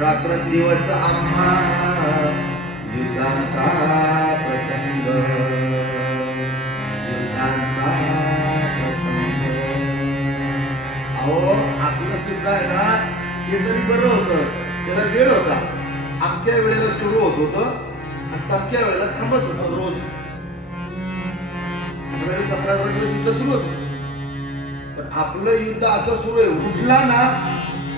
रात्रंदिवस आम्हा युद्धांचा प्रसंग, युद्धांचा प्रसंग. अहो आपलं सुद्धा आहे ना, ते तरी बरं होतं, त्याला वेळ होता. अख्ख्या वेळेला सुरू होत होतं आणि तक्क्या वेळेला थांबत होतं. रोज 17 दिवस युद्ध सुरू होत. पण आपलं युद्ध असं सुरू आहे, उठला ना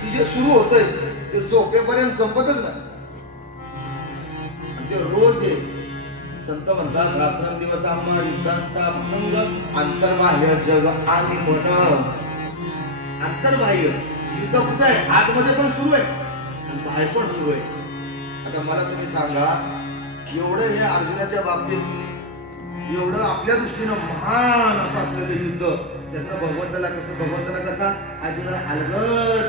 की जे सुरू होतंय ते झोपेपर्यंत संपतच नाही. ते रोज आहे. संत म्हणतात रात्रंदिवस आम्हा युद्धांचा प्रसंग, अंतर्बाह्य जग आणि मन. अंतर्बाह्य युद्ध कुठे आहे? आतमध्ये पण सुरू आहे आणि बाहेर पण सुरू आहे. आता मला तुम्ही सांगा, एवढं हे अर्जुनाच्या बाबतीत एवढं आपल्या दृष्टीनं महान असं असलेलं युद्ध, त्यातनं भगवंताला कसा अर्जुनाला अलगद,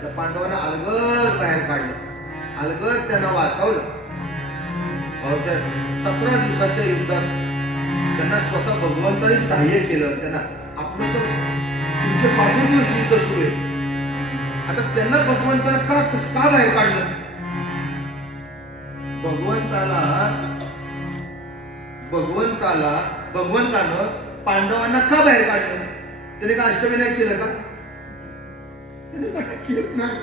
त्या पांडवांना अलगद बाहेर काढलं, अलगद त्यांना वाचवलं. भाऊसाहेब 17 दिवसाच्या युद्धात त्यांना स्वतः भगवंताने सहाय्य केलं. त्यांना आपलं तर 365 दिवस युद्ध सुरू आहे. आता त्यांना भगवंताला कसं का बाहेर काढलं? भगवंतानं पांडवांना का बाहेर काढलं? त्याने का अष्टविनायक केलं का? त्याने केलं नाही.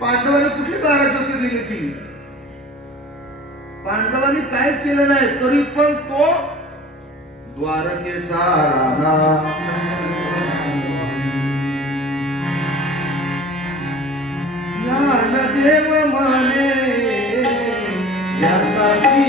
पांडवांनी कुठली 12 ज्योतिर्लिंग केली? पांडवांनी काहीच केलं नाही. तरी पण तो द्वारकेचा राणा, ज्ञानदेव म्हणे यासाठी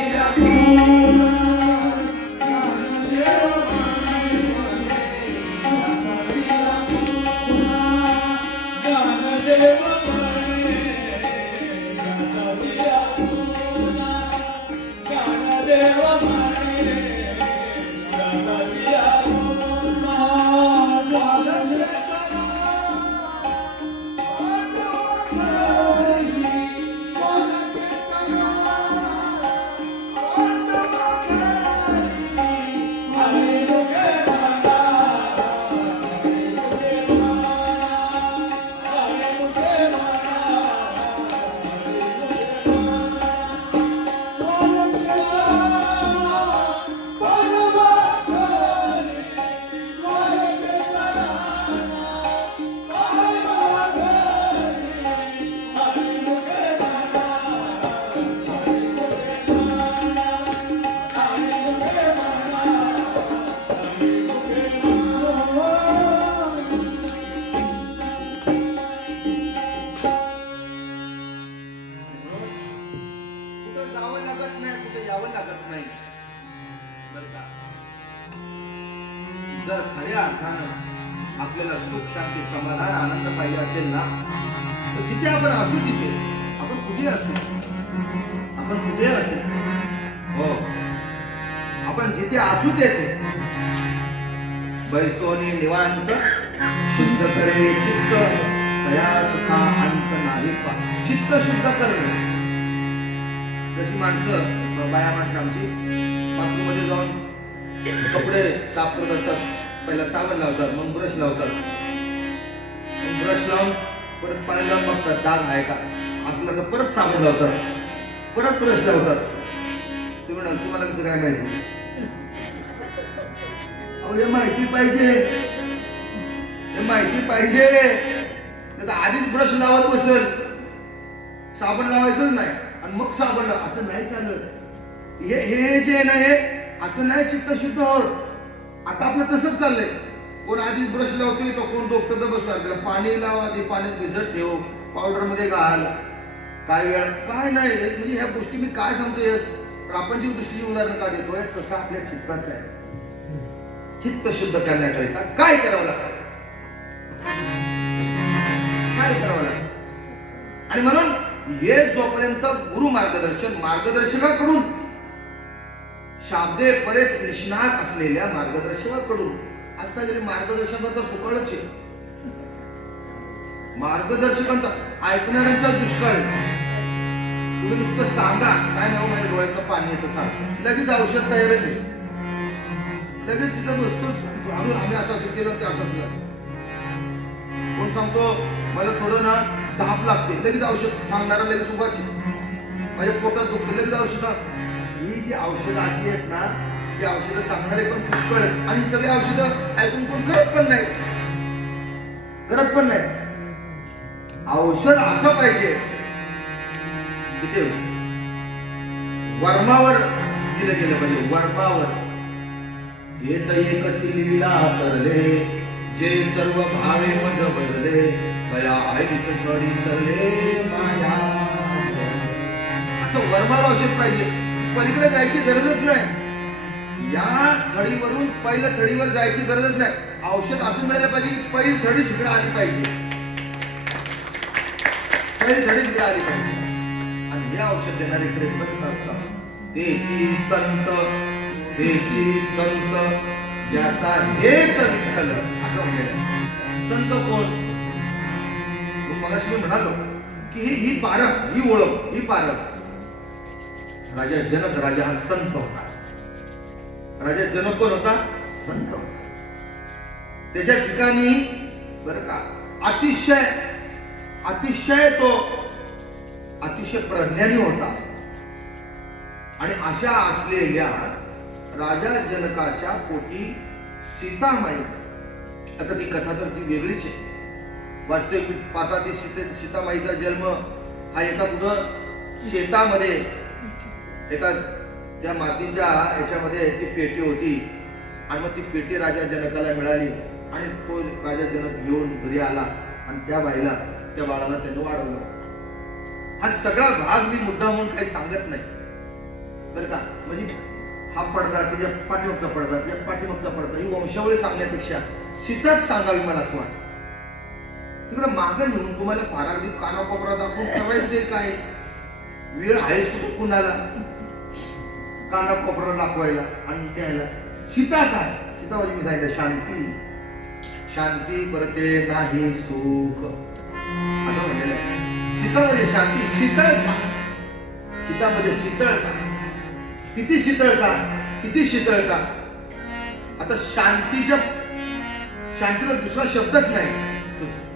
जर खऱ्या अर्थानं आपल्याला सुख, शांती, समाधान, आनंद पाहिजे असेल ना, तर जिथे आपण असू, तिथे आपण कुठे असू, हो, आपण जिथे असू तेथे बैसोनी निवांत शुद्ध करे चित्त, तया सुखा अंत नाही. चित्त शुद्ध करणे. जशी माणसं, बाया माणसं आमची बाथरूम मध्ये जाऊन कपडे साफ करत असतात. पहिला साबण लावतात, मग ब्रश लावतात, मग ब्रश लावून परत पाणी लावून बघतात डाग आहे का, असला तर परत साबण लावतात, परत ब्रश लावतात. तुम्ही म्हणाल तुम्हाला कसं काय माहिती? अहो माहिती पाहिजे, माहिती पाहिजे. नाही तर आधीच ब्रश लावत बसेल, साबण लावायचंच नाही आणि मग साबण लाव, असं नाही चालत. हे जे नाही असं नाही चित्त शुद्ध होत. आता आपलं तसंच चाललंय. कोण आधी ब्रश लावतोय, तो कोण डॉक्टर बसणार, त्याला पाणी लाव, आधी पाण्यात भिजत ठेव, पावडर मध्ये घाल, काय वेळ काय नाही. म्हणजे ह्या गोष्टी मी काय सांगतोय, प्रापंचिक दृष्टीची उदाहरण का देतोय, तसं आपल्या चित्ताचं आहे. चित्त शुद्ध करण्याकरिता काय करावं लागतं, काय करावं लागतं. आणि म्हणून हे जोपर्यंत गुरु मार्गदर्शकाकडून, शाब्दे बरेच निष्णात असलेल्या मार्गदर्शकाकडून, आज काय मार्गदर्शकाचा फुकळच आहे. मार्गदर्शकांचा ऐकणाऱ्यांचा दुष्काळ. तुम्ही नुसतं सांगा, काय नाव माझ्या डोळ्यातलं पाणी येतं सांग, लगेच औषध तयारच आहे, लगेच तिथं बसतोच. आम्ही असं केलं, ते असं. कोण सांगतो मला थोडं ना धाप लागते, लगेच औषध सांगणारा लगेच उभाच आहे. माझ्या पोटात दुखते, लगेच औषध. ही जी औषधं अशी आहेत ना, ती औषधं सांगणारे पण पुष्कळ आहेत. आणि सगळी औषधं ऐकून कोण करत पण नाही. औषध असं पाहिजे की ते वर्मावर दिलं गेलं पाहिजे. वर्मावर येत एकच लीला करले, जे सर्व भावे मज बदले, कया आईच थोडी सरले माया. असं वर्मावर औषध पाहिजे. पलीकडे जायची गरजच नाही. या थडीवरून पहिल्या थडीवर जायची गरजच नाही. औषध असं मिळालं पाहिजे की पहिली थडी शिकणं आली पाहिजे. पहिली थडी शिकणं आली पाहिजे. आणि हे औषध देणारे इकडे संत असतात. तेची संत ज्याचा हेत विठ्ठल, असं म्हणलेलं. संत कोण? मगाशी मी म्हणालो की ही पारख, ही ओळख, ही पारख. राजा जनक, राजा हा संत होता. राजा जनक कोण होता? संत होता. त्याच्या ठिकाणी बरं का अतिशय प्रज्ञानी होता. आणि अशा असलेल्या राजा जनकाच्या पोटी सीतामाई, आता ती कथा तर ती वेगळीच आहे. वास्तविक पाहता ती सीतामाईचा जन्म हा एका कुठं शेतामध्ये, एका त्या मातीच्या याच्यामध्ये ती पेटी होती. आणि मग ती पेटी राजा जनकाला मिळाली आणि तो राजा जनक घेऊन घरी आला आणि त्या बाईला, त्या बाळाला त्यानं वाढवलं. हा सगळा भाग मी मुद्दा म्हणून काही सांगत नाही बरं का. म्हणजे हा पडदा, त्याच्या पाठीमागचा पडदा, त्याच्या पाठीमागचा पडदा, ही वंशावळी सांगण्यापेक्षा सीताच सांगावी मला असं वाटतं. तिकडे मागं नेऊन तुम्हाला फारागदी कानाकोपरा दाखवून करायचंय काय? वेळ आहेच कुणाला कानाकोपरा दाखवायला आणि द्यायला. सीता काय? सीता म्हणजे मी सांगितलं शांती परते नाही सुख, असं म्हणलेलं आहे. सीता म्हणजे शांती, शीतळता. सीता म्हणजे शीतळता. किती शीतळता, किती शीतळता. आता शांतीला दुसरा शब्दच नाही,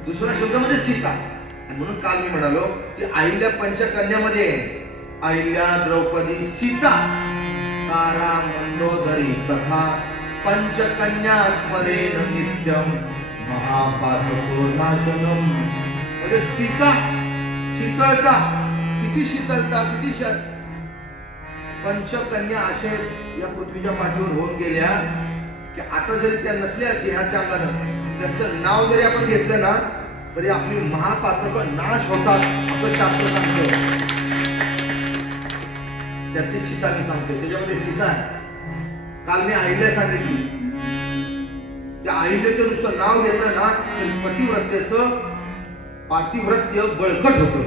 दुसरा शब्द म्हणजे सीता. आणि म्हणून काल मी म्हणालो की अहिल्या पंचकन्यामध्ये अहिल्या, द्रौपदी, सीता, तारा, मंदोदरी तथा पंचकन्या स्मरेन नित्यम महापातको नाशनम. म्हणजे सीता, शीतळता, किती शीतलता, किती पंचकन्या अशा या पृथ्वीच्या पाठीवर होऊन गेल्या की आता जरी त्या नसल्या देहाच्या अंगानं, त्यांचं नाव जरी आपण घेतलं ना तरी आपली महापातक नाश होतात असं शास्त्र सांगतं. त्यातली सीता मी सांगतोय, त्याच्यामध्ये सीता आहे. काल मी अहिल्या सांगितली. त्या अहिल्याचं नुसतं नाव घेतलं ना तर पतिव्रतेचं पातिव्रत्य बळकट होतं.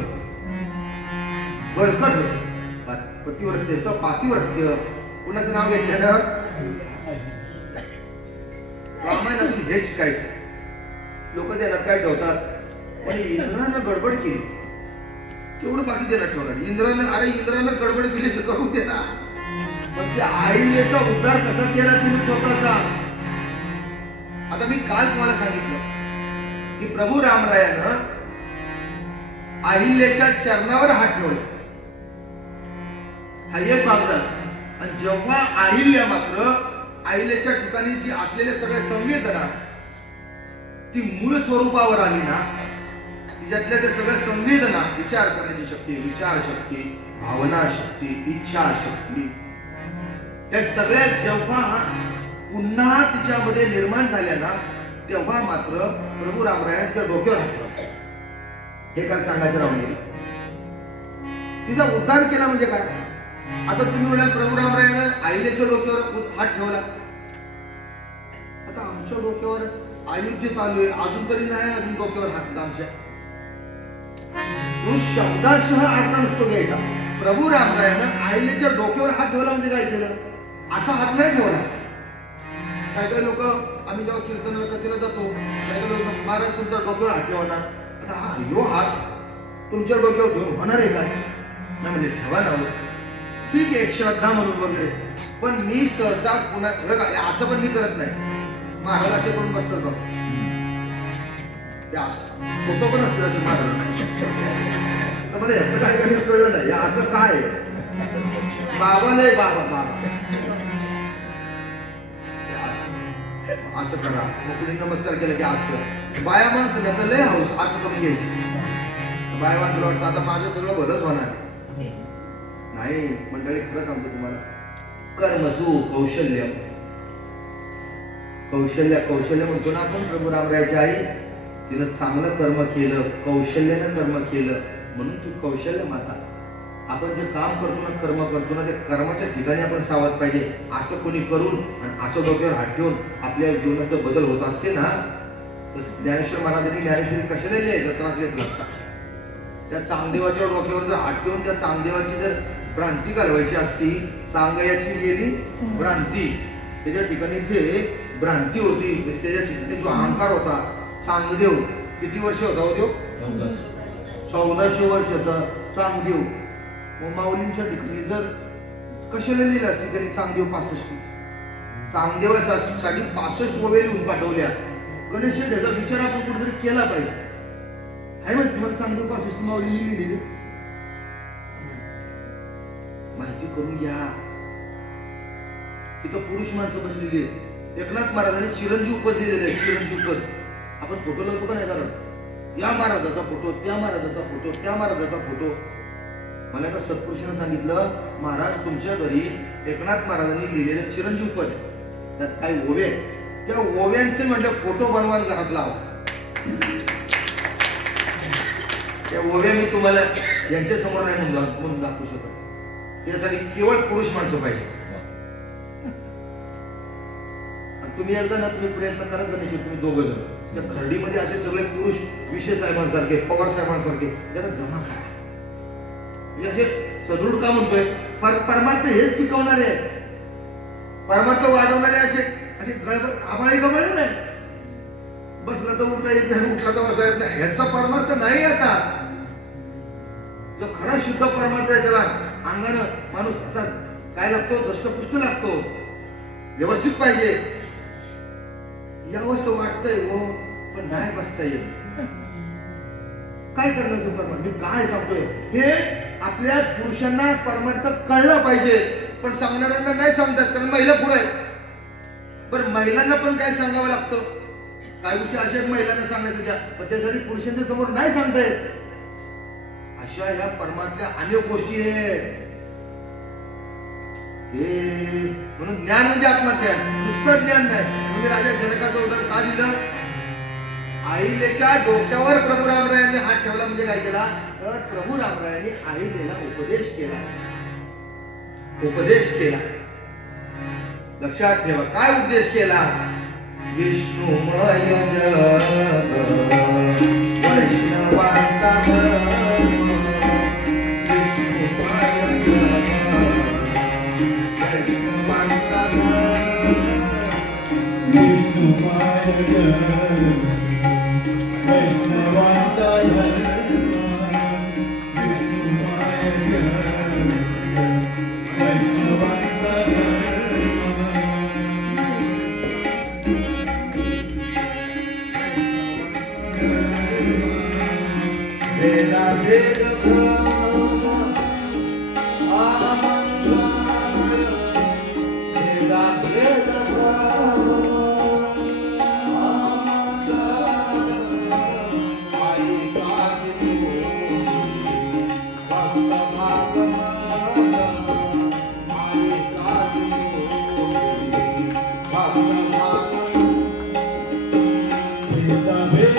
बळकट होतं पतिव्रतेचं पातिव्रत्य. कुणाचं नाव घेतलं? रामायणातून हे शिकायचं. लोक देण्यात काय ठेवतात? पण इंद्रानं गडबड केली, तेवढं बाकी देण्यात ठेवणार. इंद्रानं गडबड केली तर करू दे ना. पण त्या अहिल्याचा उद्धार कसा केला तिने स्वतःचा? आता मी काल तुम्हाला सांगितलं की प्रभू रामरायानं अहिल्याच्या चरणावर हात ठेवला. हा एक भाग झाला. आणि जेव्हा अहिल्या मात्र अहिल्याच्या ठिकाणी जी असलेल्या सगळ्या संवेदना ती मूळ स्वरूपावर आली ना, तिच्यातल्या त्या सगळ्या संवेदना, विचार करण्याची शक्ती, विचार शक्ती, भावना शक्ती, इच्छा शक्ती, या सगळ्या जेव्हा पुन्हा तिच्यामध्ये निर्माण झाल्या ना, तेव्हा मात्र प्रभू रामरायाच्या डोक्यावर हात ठेवला. हे काल सांगायचं राहून गेलं. तिचा उद्धार केला म्हणजे काय? आता तुम्ही म्हणाल प्रभू रामरायानं अहिल्याच्या डोक्यावर हात ठेवला. आता आमच्या डोक्यावर आयुध्य चालू आहे, अजून तरी नाही अजून डोक्यावर हात आमच्या. शब्दाशः अर्थ नसतो घ्यायचा. प्रभू रामरायानं अहिल्याच्या डोक्यावर हात ठेवला म्हणजे काय केलं? असा हात नाही ठेवला. काही लोक, आम्ही जेव्हा कीर्तनाला कथेला जातो, काही लोक महाराज तुमच्या डोक्यावर हात ठेवा ना. आता हा यो हात तुमच्या डोक्यावर ठेवून होणार आहे काय? नाही म्हणजे ठेवा ना, ठीक आहे श्रद्धा म्हणून वगैरे. पण मी सहसा पुन्हा असं पण मी करत नाही. महाराज असे करून बसतात फोटो पण असते असे महाराज. तर मला ह्याचं काय गणित कळलं नाही, असं काय बाबा नाही बाबा बाबा असं करा. मग कुणी नमस्कार केला की असं. बाया माणसं तर लय हाऊस असं कमी घ्यायची. बाया माणसाला वाटतं आता माझं सगळं भलंच होणार. नाही मंडळी, खरं सांगतो तुम्हाला, कर्मसु कौशल्य. कौशल्य म्हणतो ना आपण. प्रभू रामरायाची आई, तिनं चांगलं कर्म केलं, कौशल्यानं कर्म केलं म्हणून ती कौशल्य माता. आपण जे काम करतो ना, कर्म करतो ना, त्या कर्माच्या ठिकाणी आपण सावध पाहिजे. असं कोणी करून आणि असं डोक्यावर हात ठेवून आपल्या जीवनाचा बदल होत असते ना, तर ज्ञानेश्वर महाराजांनी ज्ञानेश्वरी कशाला लिहायचा त्रास घेतला असता. त्या चांगदेवाच्या डोक्यावर जर हात ठेवून त्या चांगदेवाची जर भ्रांती घालवायची असती, चांगयाची गेली भ्रांती, त्याच्या ठिकाणी जे भ्रांती होती, त्याच्या ठिकाणी जो अहंकार होता, चांगदेव किती वर्ष होता हो तो? 1400 वर्षाचा चांगदेव. मग माऊलींच्या ठिकाणी जर कशाला लिहिलं असते त्यांनी चांगदेव 65, चांगदेवासाठी 65 ओव्या लिहून पाठवल्या. गणेश ह्याचा विचार आपण कुठेतरी केला पाहिजे. आहे माहिती तुम्हाला चांगदेव 65 माऊली लिहिलेली? माहिती करून घ्या. इथं पुरुष माणसं बसलेली आहेत. एकनाथ महाराजांनी चिरंजीव पद लिहिलेले आहे. चिरंजीव पद आपण फोटो लावतो का नाही? कारण या महाराजाचा फोटो, त्या महाराजाचा फोटो, त्या महाराजाचा फोटो. मला एका सत्पुरुषाने सांगितलं, महाराज तुमच्या घरी एकनाथ महाराजांनी लिहिलेले चिरंजीव पद, त्यात काही ओव्या आहेत, त्या ओव्यांचे म्हटलं फोटो बनवायला घरात लावा. त्या ओव्या मी तुम्हाला यांच्या समोर नाही म्हणून दाखवू शकत. त्यासाठी केवळ पुरुष माणसं पाहिजे. तुम्ही एकदा ना तुम्ही प्रयत्न करा गणेश, तुम्ही दोघं जण त्या खर्डीमध्ये असे सगळे पुरुष विषय साहेबांसारखे, पवार साहेबांसारखे जरा जमा करा. म्हणजे सदृढ का म्हणतोय? परमार्थ हेच पिकवणारे आहेत. परमार्थ वाढवणारे असे असे आबाळी गबाळी नाही. बसला तर उठता येत नाही, उठला तर बसा येत नाही, ह्याचा परमार्थ नाही. आता जो खरा शुद्ध परमार्थ आहे, त्याला अंगानं माणूस असा काय लागतो, दष्टपुष्ट लागतो, व्यवस्थित पाहिजे. यावंसं वाटतंय हो, पण नाही बसता येत. काय करणार तो परमार्थ? मी काय सांगतोय, हे आपल्या पुरुषांना परमार्थ कळलं पाहिजे, पण सांगणाऱ्यांना नाही सांगतात, कारण महिला पुढे आहेत. बरं, महिलांना पण काय सांगावं लागतं, काही गोष्टी अशा आहेत महिलांना सांगायच्या, पण त्यासाठी पुरुषांच्या समोर नाही सांगता येत. अशा या परमार्थल्या अनेक गोष्टी आहेत. म्हणून ज्ञान म्हणजे आत्मज्ञान, नुसतं ज्ञान नाही. म्हणजे राजा जनकाचं उदाहरण का दिलं? अहिल्याच्या डोक्यावर प्रभू रामरायांनी हात ठेवला. म्हणजे काय केला? तर प्रभू रामरायांनी अहिल्याला उपदेश केला. उपदेश केला. लक्षात ठेवा, काय उपदेश केला? विष्णुमय जग वैष्णवांचा धर्म, विष्णुमय जग वैष्णवांचा धर्म, विष्णुमय जग वैष्णवांचा धर्म, विष्णुमय जग वैष्णवांचा वेदा वेद ब्रह्म आमंगल, वेदा वेद ब्रह्म आमंगल, आई काजी भक्त भागवत, आई काजी भक्त भागवत, वेदा वेद